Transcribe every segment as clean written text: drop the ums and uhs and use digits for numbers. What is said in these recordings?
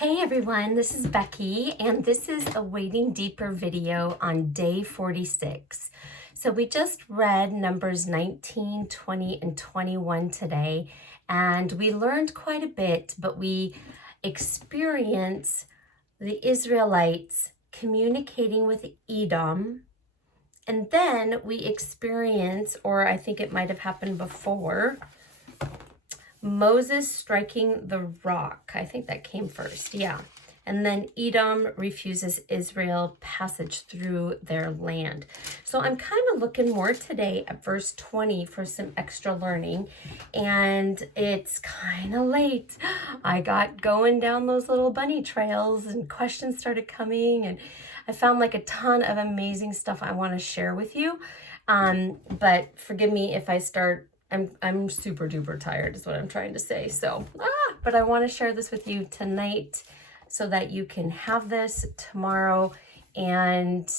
Hey everyone, this is Becky, and this is a Wading Deeper video on day 46. So we just read Numbers 19, 20, and 21 today, and we learned quite a bit, but we experience the Israelites communicating with Edom, and then we experience, or I think it might have happened before, Moses striking the rock. I think that came first, yeah. And then Edom refuses Israel passage through their land. So I'm kind of looking more today at verse 20 for some extra learning. And it's kind of late. I got going down those little bunny trails and questions started coming. And I found like a ton of amazing stuff I want to share with you. But forgive me if I start I'm super duper tired is what I'm trying to say. So, but I want to share this with you tonight so that you can have this tomorrow. And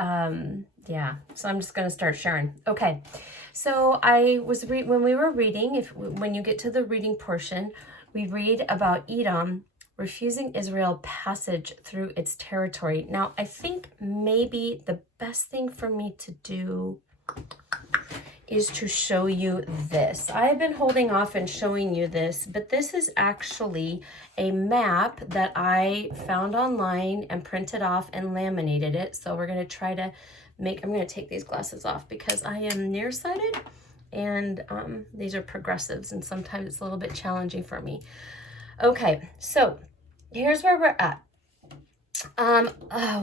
yeah, so I'm just going to start sharing. Okay. So I was when we were reading, when you get to the reading portion, we read about Edom refusing Israel passage through its territory. Now, I think maybe the best thing for me to do is to show you this. I've been holding off and showing you this, but this is actually a map that I found online and printed off and laminated it. So we're going to try to I'm going to take these glasses off because I am nearsighted and these are progressives and sometimes it's a little bit challenging for me. Okay, so here's where we're at.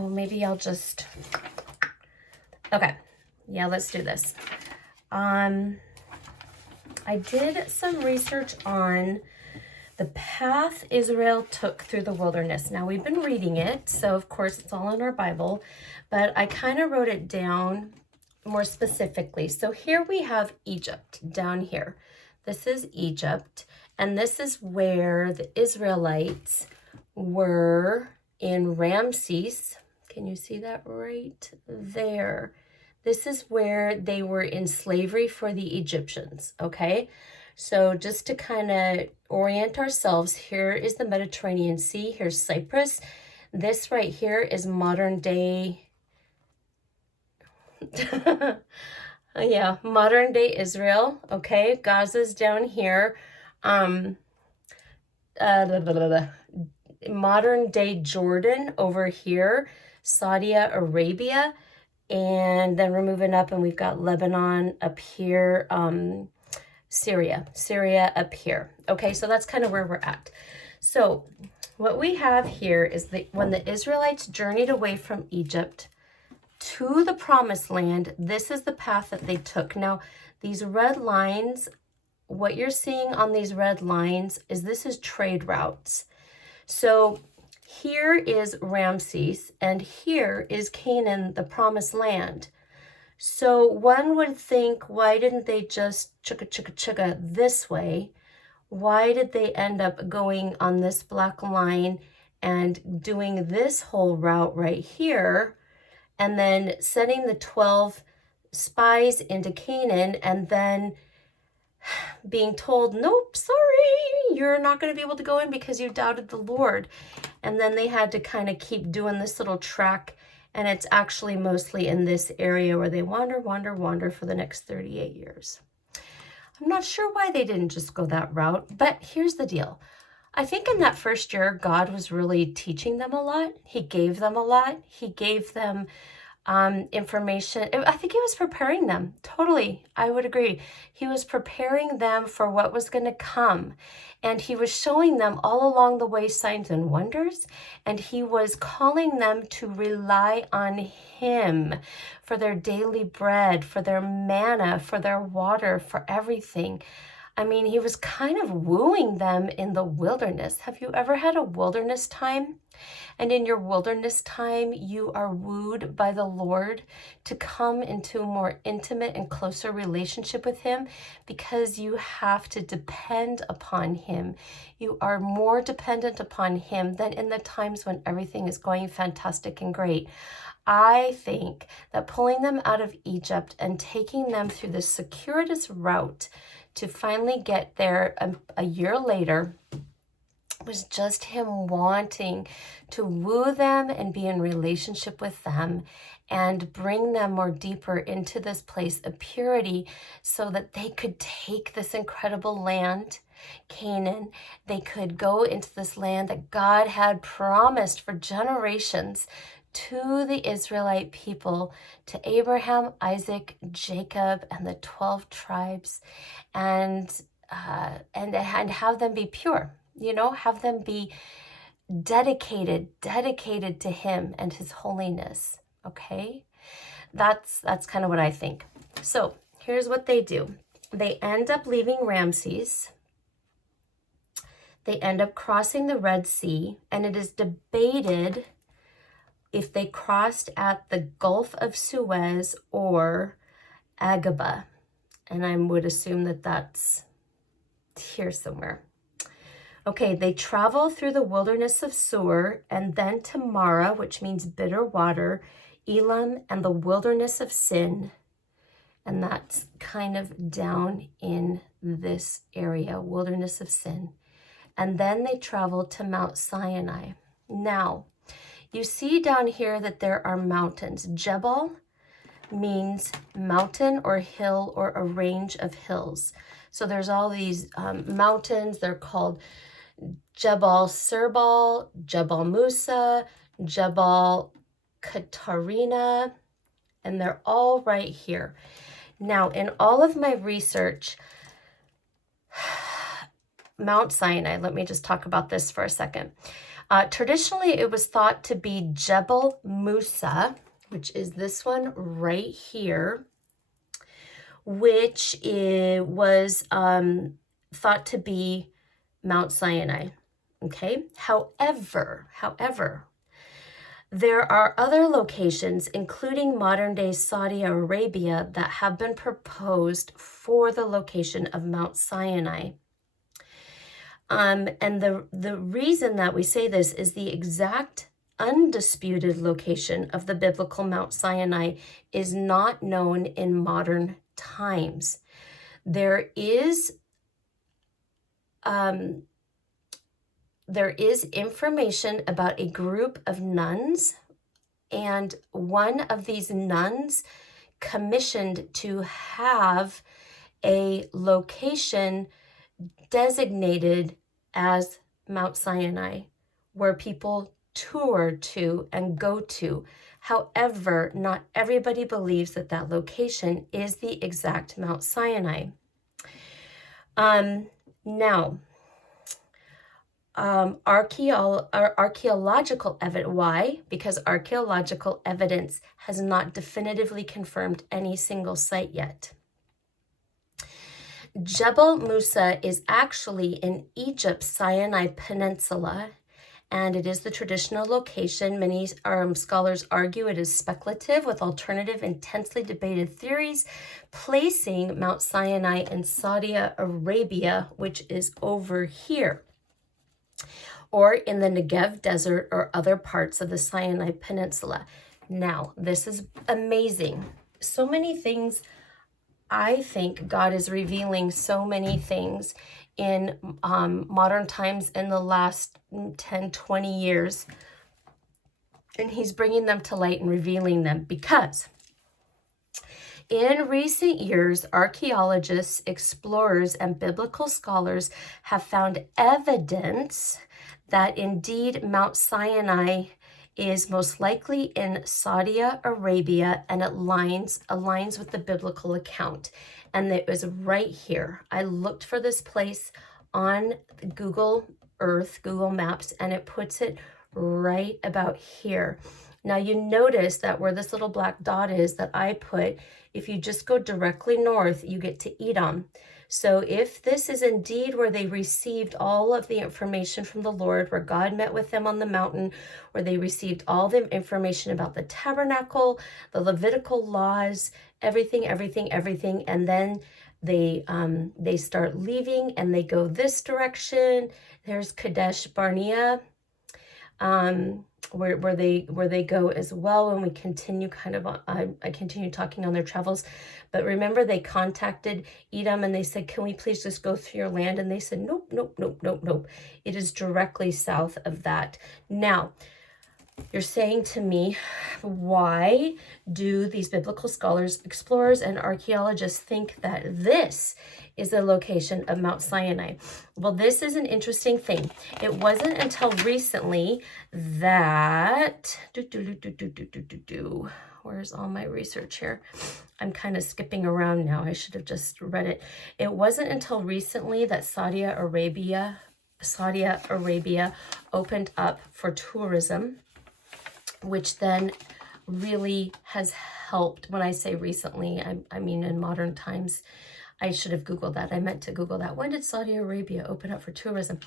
Maybe I'll just, okay, yeah, let's do this. I did some research on the path Israel took through the wilderness. Now, we've been reading it, so of course it's all in our Bible, but I kind of wrote it down more specifically. So here we have Egypt down here. This is Egypt, and this is where the Israelites were in Ramses. Can you see that right there? This is where they were in slavery for the Egyptians, okay? So just to kind of orient ourselves, here is the Mediterranean Sea. Here's Cyprus. This right here is modern day, yeah, modern day Israel, okay? Gaza's down here. Modern day Jordan over here, Saudi Arabia. And then we're moving up and we've got Lebanon up here, Syria up here. Okay, so that's kind of where we're at. So what we have here is that when the Israelites journeyed away from Egypt to the promised land, this is the path that they took. Now, these red lines, what you're seeing on these red lines is this is trade routes. So here is Ramses, and here is Canaan, the promised land. So one would think, why didn't they just chugga this way? Why did they end up going on this black line and doing this whole route right here, and then sending the 12 spies into Canaan, and then being told, nope, sorry, you're not going to be able to go in because you doubted the Lord. And then they had to kind of keep doing this little track. And it's actually mostly in this area where they wander for the next 38 years. I'm not sure why they didn't just go that route, but here's the deal. I think in that first year, God was really teaching them a lot. He gave them a lot. He gave them information. I think he was preparing them. Totally. I would agree. He was preparing them for what was going to come. And he was showing them all along the way signs and wonders. And he was calling them to rely on him for their daily bread, for their manna, for their water, for everything. I mean, he was kind of wooing them in the wilderness. Have you ever had a wilderness time? And in your wilderness time, you are wooed by the Lord to come into a more intimate and closer relationship with him because you have to depend upon him. You are more dependent upon him than in the times when everything is going fantastic and great. I think that pulling them out of Egypt and taking them through this circuitous route to finally get there a year later was just him wanting to woo them and be in relationship with them and bring them more deeper into this place of purity so that they could take this incredible land, Canaan. They could go into this land that God had promised for generations to the Israelite people, to Abraham, Isaac, Jacob, and the 12 tribes, and have them be pure. Have them be dedicated to him and his holiness. Okay, that's kind of what I think. So here's what they do. They end up leaving Ramses. They end up crossing the Red Sea, and it is debated if they crossed at the Gulf of Suez or Aqaba, and I would assume that that's here somewhere. Okay, they travel through the wilderness of Sur and then to Mara, which means bitter water, Elam, and the wilderness of Sin. And that's kind of down in this area, wilderness of Sin. And then they travel to Mount Sinai. Now, you see down here that there are mountains. Jebel means mountain or hill or a range of hills. So there's all these mountains. They're called Jebel Sirbal, Jebel Musa, Jebel Katarina, and they're all right here. Now, in all of my research, Mount Sinai, let me just talk about this for a second. Traditionally, it was thought to be Jebel Musa, which is this one right here, which was thought to be Mount Sinai. Okay. However, there are other locations, including modern-day Saudi Arabia, that have been proposed for the location of Mount Sinai. And the reason that we say this is the exact undisputed location of the biblical Mount Sinai is not known in modern times. There is information about a group of nuns, and one of these nuns commissioned to have a location designated as Mount Sinai, where people tour to and go to. However, not everybody believes that that location is the exact Mount Sinai. Now, archaeological evidence. Why? Because archaeological evidence has not definitively confirmed any single site yet. Jebel Musa is actually in Egypt's Sinai Peninsula, and it is the traditional location. Many scholars argue it is speculative, with alternative, intensely debated theories, placing Mount Sinai in Saudi Arabia, which is over here, or in the Negev Desert or other parts of the Sinai Peninsula. Now, this is amazing. So many things. I think God is revealing so many things in modern times in the last 10, 20 years. And he's bringing them to light and revealing them because in recent years, archaeologists, explorers, and biblical scholars have found evidence that indeed Mount Sinai is most likely in Saudi Arabia, and it aligns with the biblical account. And it was right here. I looked for this place on Google Earth, Google Maps, and it puts it right about here. Now you notice that where this little black dot is that I put, if you just go directly north, you get to Edom. So if this is indeed where they received all of the information from the Lord, where God met with them on the mountain, where they received all the information about the tabernacle, the Levitical laws, everything, and then they start leaving and they go this direction. There's Kadesh Barnea. where they go as well. And we continue kind of on, I continue talking on their travels. But remember, they contacted Edom and they said, can we please just go through your land? And they said, nope, nope, nope, nope, nope. It is directly south of that. Now, you're saying to me, why do these biblical scholars, explorers, and archaeologists think that this is the location of Mount Sinai? Well, this is an interesting thing. It wasn't until recently that... Where's all my research here? I'm kind of skipping around now. I should have just read it. It wasn't until recently that Saudi Arabia opened up for tourism, which then really has helped. When I say recently, I mean in modern times. I should have Googled that. I meant to Google that. When did Saudi Arabia open up for tourism?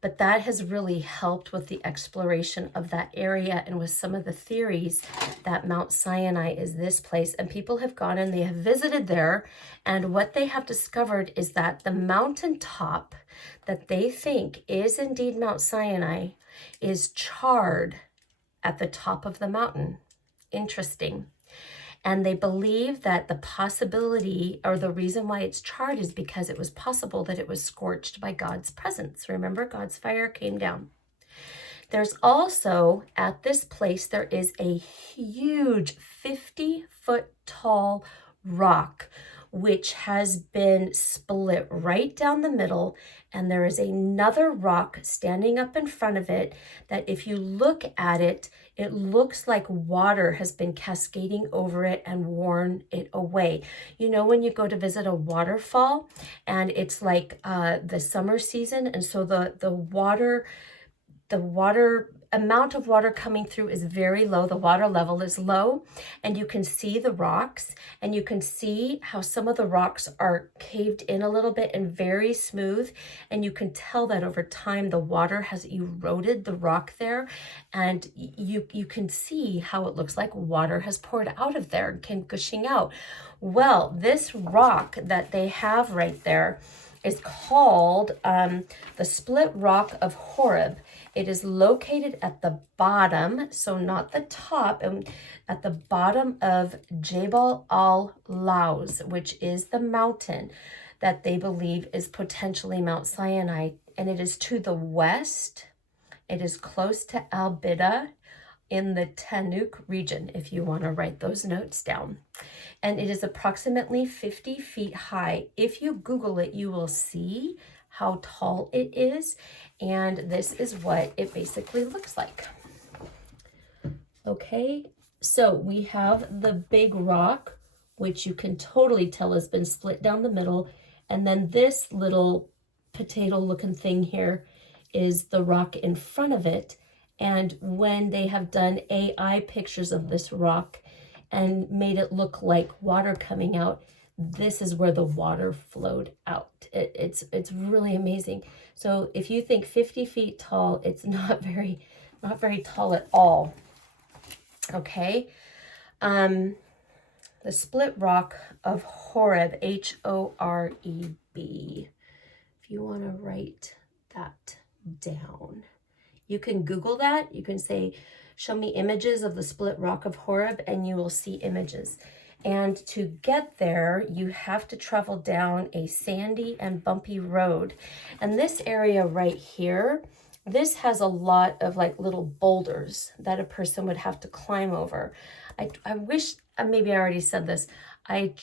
But that has really helped with the exploration of that area and with some of the theories that Mount Sinai is this place. And people have gone and they have visited there. And what they have discovered is that the mountaintop that they think is indeed Mount Sinai is charred at the top of the mountain. Interesting. And they believe that the possibility, or the reason why it's charred, is because it was possible that it was scorched by God's presence. Remember, God's fire came down. There's also, at this place, there is a huge 50-foot tall rock, which has been split right down the middle. And there is another rock standing up in front of it that if you look at it, it looks like water has been cascading over it and worn it away. You know, when you go to visit a waterfall and it's like the summer season, and so the water amount of water coming through is very low. The water level is low, and you can see the rocks, and you can see how some of the rocks are caved in a little bit and very smooth, and you can tell that over time the water has eroded the rock there, and you can see how it looks like water has poured out of there and came gushing out. Well, this rock that they have right there is called the Split Rock of Horeb. It is located at the bottom, so not the top, at the bottom of Jebel al-Lawz, which is the mountain that they believe is potentially Mount Sinai. And it is to the west. It is close to Al-Bida in the Tanuk region, if you want to write those notes down. And it is approximately 50 feet high. If you Google it, you will see how tall it is. And this is what it basically looks like. Okay, so we have the big rock, which you can totally tell has been split down the middle. And then this little potato looking thing here is the rock in front of it. And when they have done AI pictures of this rock and made it look like water coming out, this is where the water flowed out. It's really amazing. So if you think 50 feet tall, it's not very tall at all. Okay. The Split Rock of Horeb, Horeb. If you want to write that down, you can Google that. You can say, show me images of the Split Rock of Horeb, and you will see images. And to get there, you have to travel down a sandy and bumpy road. And this area right here, this has a lot of like little boulders that a person would have to climb over. I wish, maybe I already said this, I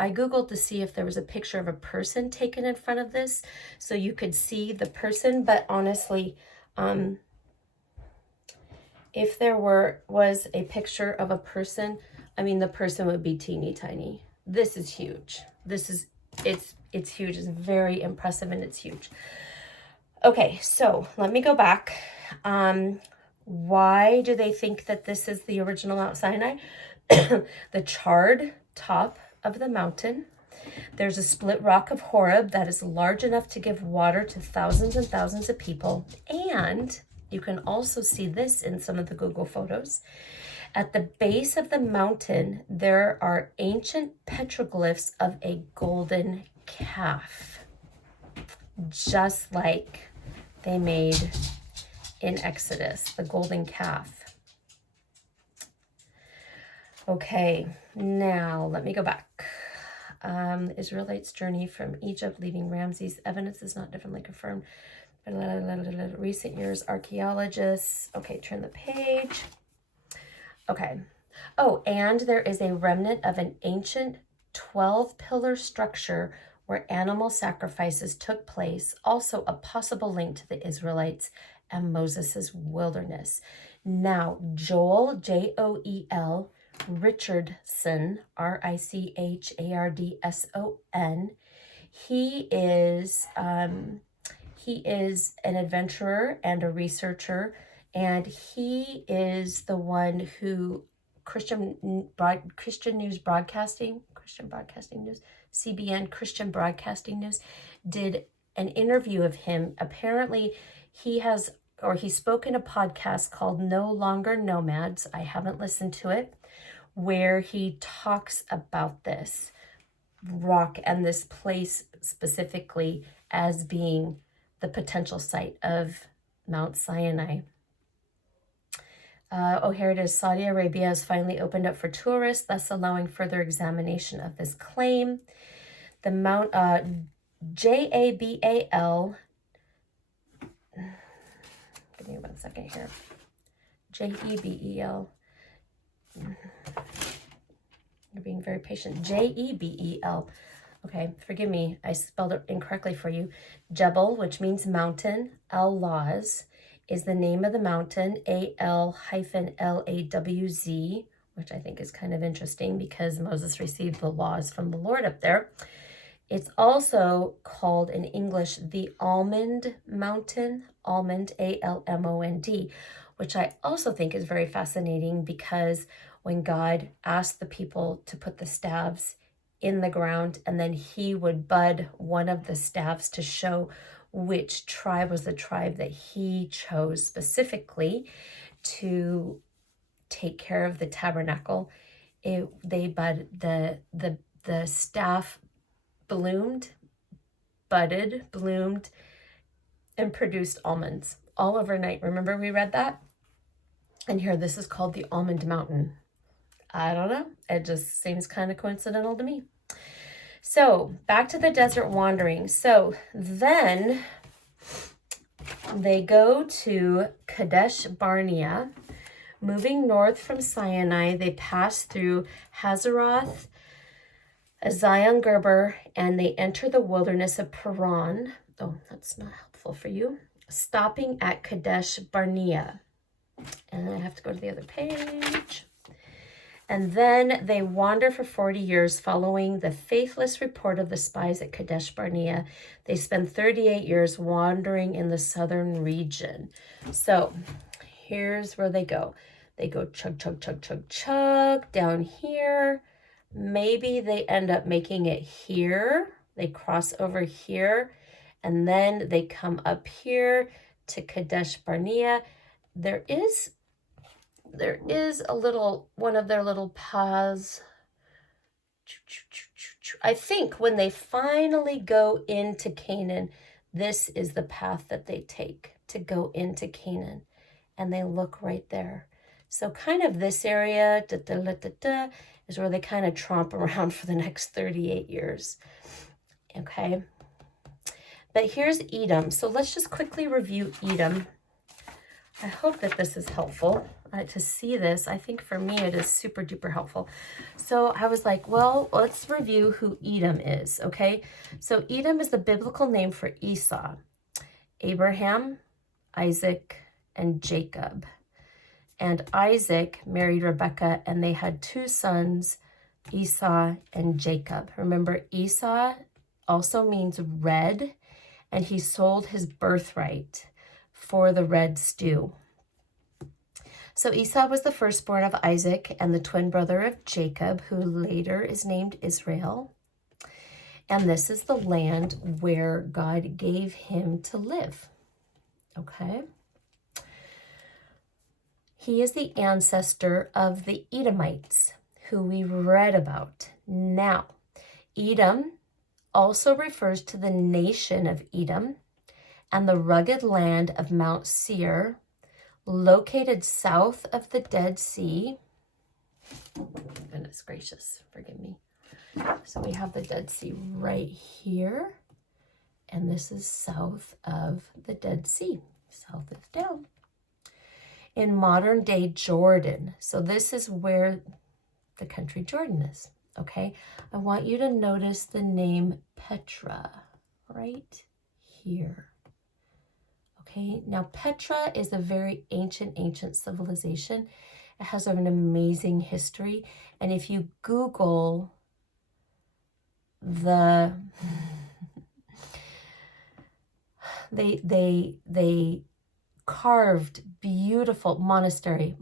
Googled to see if there was a picture of a person taken in front of this so you could see the person, but honestly, if there was a picture of a person, I mean, the person would be teeny tiny. This is huge. It's huge. It's very impressive, and it's huge. Okay, so let me go back. Why do they think that this is the original Mount Sinai? The charred top of the mountain. There's a split rock of Horeb that is large enough to give water to thousands and thousands of people. And you can also see this in some of the Google photos. At the base of the mountain, there are ancient petroglyphs of a golden calf, just like they made in Exodus, the golden calf. Okay, now let me go back. The Israelites' journey from Egypt, leaving Ramses. Evidence is not differently confirmed. Recent years, archaeologists. Okay, turn the page. Okay. Oh, and there is a remnant of an ancient 12-pillar structure where animal sacrifices took place, also a possible link to the Israelites and Moses' wilderness. Now, Joel, Joel, Richardson, Richardson, he is an adventurer and a researcher, and he is the one who Christian News Broadcasting News, CBN Christian Broadcasting News, did an interview of him. Apparently, he spoke in a podcast called No Longer Nomads. I haven't listened to it, where he talks about this rock and this place specifically as being the potential site of Mount Sinai. Here it is. Saudi Arabia has finally opened up for tourists, thus allowing further examination of this claim. The Mount Jabal. Give me 1 second here. Jebel. You're being very patient. Jebel. Okay, forgive me. I spelled it incorrectly for you. Jebel, which means mountain. Al-Lawz is the name of the mountain. Al-Lawz, which I think is kind of interesting because Moses received the laws from the Lord up there. It's also called in English the Almond Mountain, Almond, Almond, which I also think is very fascinating because when God asked the people to put the staves in the ground, and then he would bud one of the staves to show which tribe was the tribe that he chose specifically to take care of the tabernacle. The staff bloomed, budded, bloomed, and produced almonds all overnight. Remember we read that? And here, this is called the Almond Mountain. I don't know. It just seems kind of coincidental to me. So back to the desert wandering. So then they go to Kadesh Barnea. Moving north from Sinai, they pass through Hazeroth, Zion Gerber, and they enter the wilderness of Paran. Oh, that's not helpful for you. Stopping at Kadesh Barnea. And I have to go to the other page. And then they wander for 40 years following the faithless report of the spies at Kadesh Barnea. They spend 38 years wandering in the southern region. So here's where they go. They go chug, chug, chug, chug, chug down here. Maybe they end up making it here. They cross over here. And then they come up here to Kadesh Barnea. There is a little, one of their little paths. I think when they finally go into Canaan, this is the path that they take to go into Canaan. And they look right there. So kind of this area is where they kind of tromp around for the next 38 years. Okay. But here's Edom. So let's just quickly review Edom. I hope that this is helpful to see this. I think for me it is super duper helpful. So I was like, well, let's review who Edom is, okay? So Edom is the biblical name for Esau, Abraham, Isaac, and Jacob. And Isaac married Rebekah, and they had two sons, Esau and Jacob. Remember, Esau also means red, and he sold his birthright for the red stew. So Esau was the firstborn of Isaac and the twin brother of Jacob, who later is named Israel. And this is the land where God gave him to live. Okay. He is the ancestor of the Edomites, who we read about. Now, Edom also refers to the nation of Edom and the rugged land of Mount Seir, located south of the Dead Sea. Goodness gracious, forgive me. So we have the Dead Sea right here, and this is south of the Dead Sea. South is down. In modern day Jordan. So this is where the country Jordan is, okay? I want you to notice the name Petra right here. Okay, now Petra is a very ancient civilization. It has an amazing history. And if you Google they carved beautiful monastery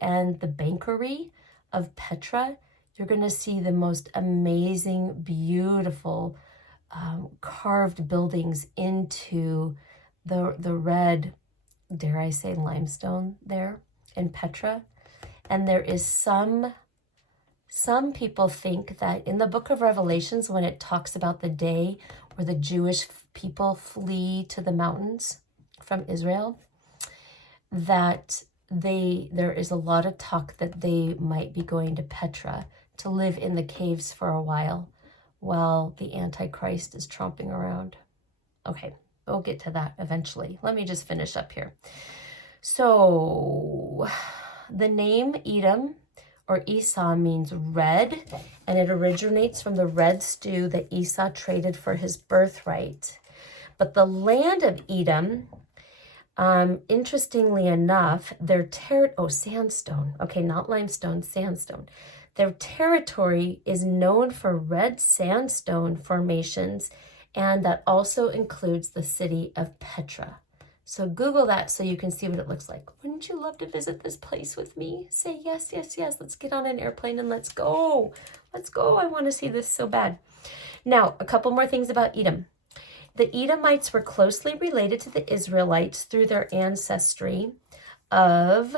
and the bankery of Petra, you're going to see the most amazing, beautiful carved buildings into the red, dare I say, limestone there in Petra. And there is some people think that in the book of Revelations, when it talks about the day where the Jewish people flee to the mountains from Israel, that there is a lot of talk that they might be going to Petra to live in the caves for a while the Antichrist is tromping around. Okay, we'll get to that eventually. Let me just finish up here. So the name Edom or Esau means red, and it originates from the red stew that Esau traded for his birthright. But the land of Edom, interestingly enough, sandstone. Okay, not limestone, sandstone. Their territory is known for red sandstone formations, and that also includes the city of Petra. So Google that so you can see what it looks like. Wouldn't you love to visit this place with me? Say yes, yes, yes. Let's get on an airplane and let's go. Let's go. I want to see this so bad. Now, a couple more things about Edom. The Edomites were closely related to the Israelites through their ancestry of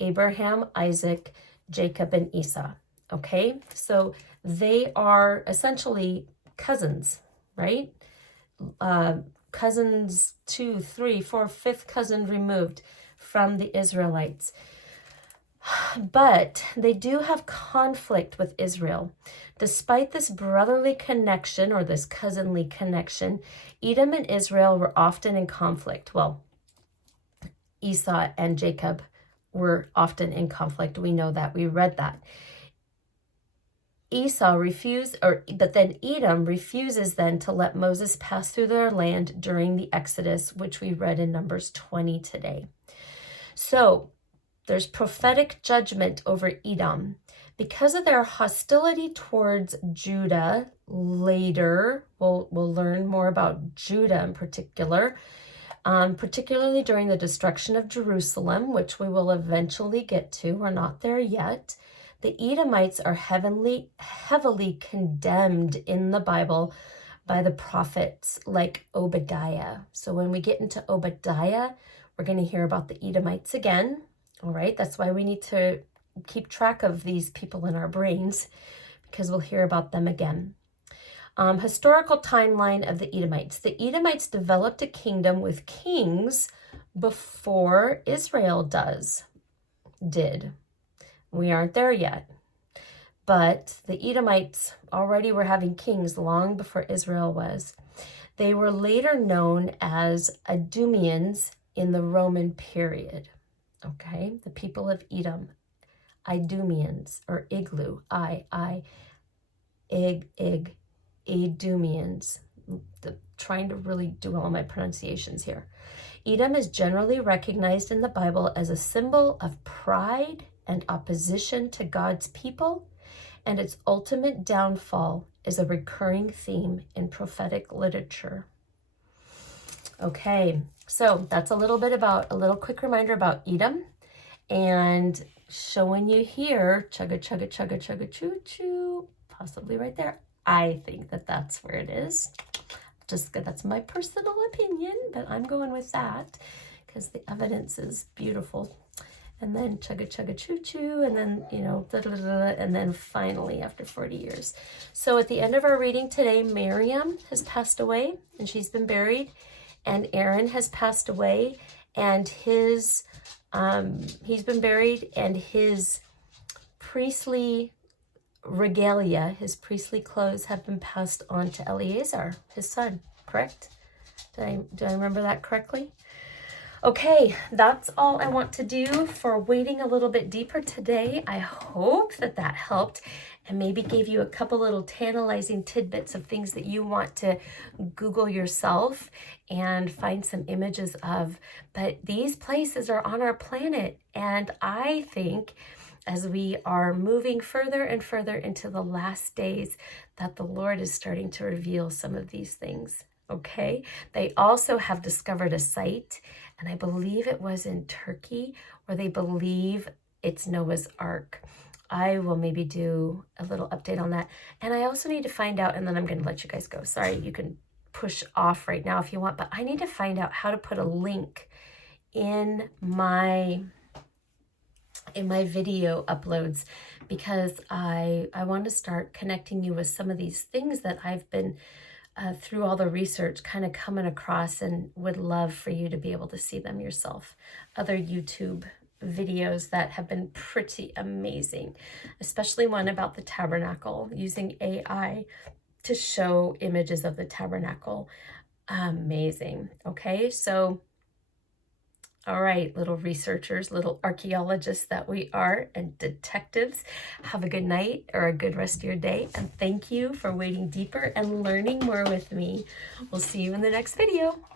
Abraham, Isaac, Jacob, and Esau. Okay, so they are essentially cousins, right? Cousins 2, 3, 4, 5th cousin removed from the Israelites. But they do have conflict with Israel. Despite this brotherly connection or this cousinly connection, Edom and Israel were often in conflict. Well, Esau and Jacob were often in conflict. We know that. We read that. But then Edom refuses then to let Moses pass through their land during the Exodus, which we read in Numbers 20 today. So there's prophetic judgment over Edom. Because of their hostility towards Judah, later we'll learn more about Judah in particular, particularly during the destruction of Jerusalem, which we will eventually get to. We're not there yet. The Edomites are heavily condemned in the Bible by the prophets like Obadiah. So when we get into Obadiah, we're going to hear about the Edomites again. All right, that's why we need to keep track of these people in our brains, because we'll hear about them again. Historical timeline of the Edomites. The Edomites developed a kingdom with kings before Israel did. We aren't there yet. But the Edomites already were having kings long before Israel was. They were later known as Idumeans in the Roman period. Okay, the people of Edom, Idumeans, or Iglu, Idumeans. Trying to really do all my pronunciations here. Edom is generally recognized in the Bible as a symbol of pride and opposition to God's people, and its ultimate downfall is a recurring theme in prophetic literature. Okay, so that's a little quick reminder about Edom, and showing you here, chugga, chugga, chugga, chugga, choo, choo, possibly right there. I think that's where it is. That's my personal opinion, but I'm going with that because the evidence is beautiful. And then chugga, chugga, choo, choo, and then, da, da, da, da, and then finally after 40 years. So at the end of our reading today, Miriam has passed away and she's been buried, and Aaron has passed away, and his He's been buried, and his priestly regalia, his priestly clothes, have been passed on to Eleazar, his son, correct? Did I remember that correctly? Okay, that's all I want to do for wading a little bit deeper today. I hope that that helped and maybe gave you a couple little tantalizing tidbits of things that you want to Google yourself and find some images of. But these places are on our planet, and I think as we are moving further and further into the last days, that the Lord is starting to reveal some of these things. Okay, they also have discovered a site, and I believe it was in Turkey, where they believe it's Noah's Ark. I will maybe do a little update on that. And I also need to find out, and then I'm going to let you guys go. Sorry, you can push off right now if you want, but I need to find out how to put a link in my video uploads, because I want to start connecting you with some of these things that I've been through all the research kind of coming across, and would love for you to be able to see them yourself. Other YouTube videos that have been pretty amazing, especially one about the tabernacle, using AI to show images of the tabernacle. Amazing. Okay, so all right, little researchers, little archaeologists that we are, and detectives, have a good night or a good rest of your day. And thank you for wading deeper and learning more with me. We'll see you in the next video.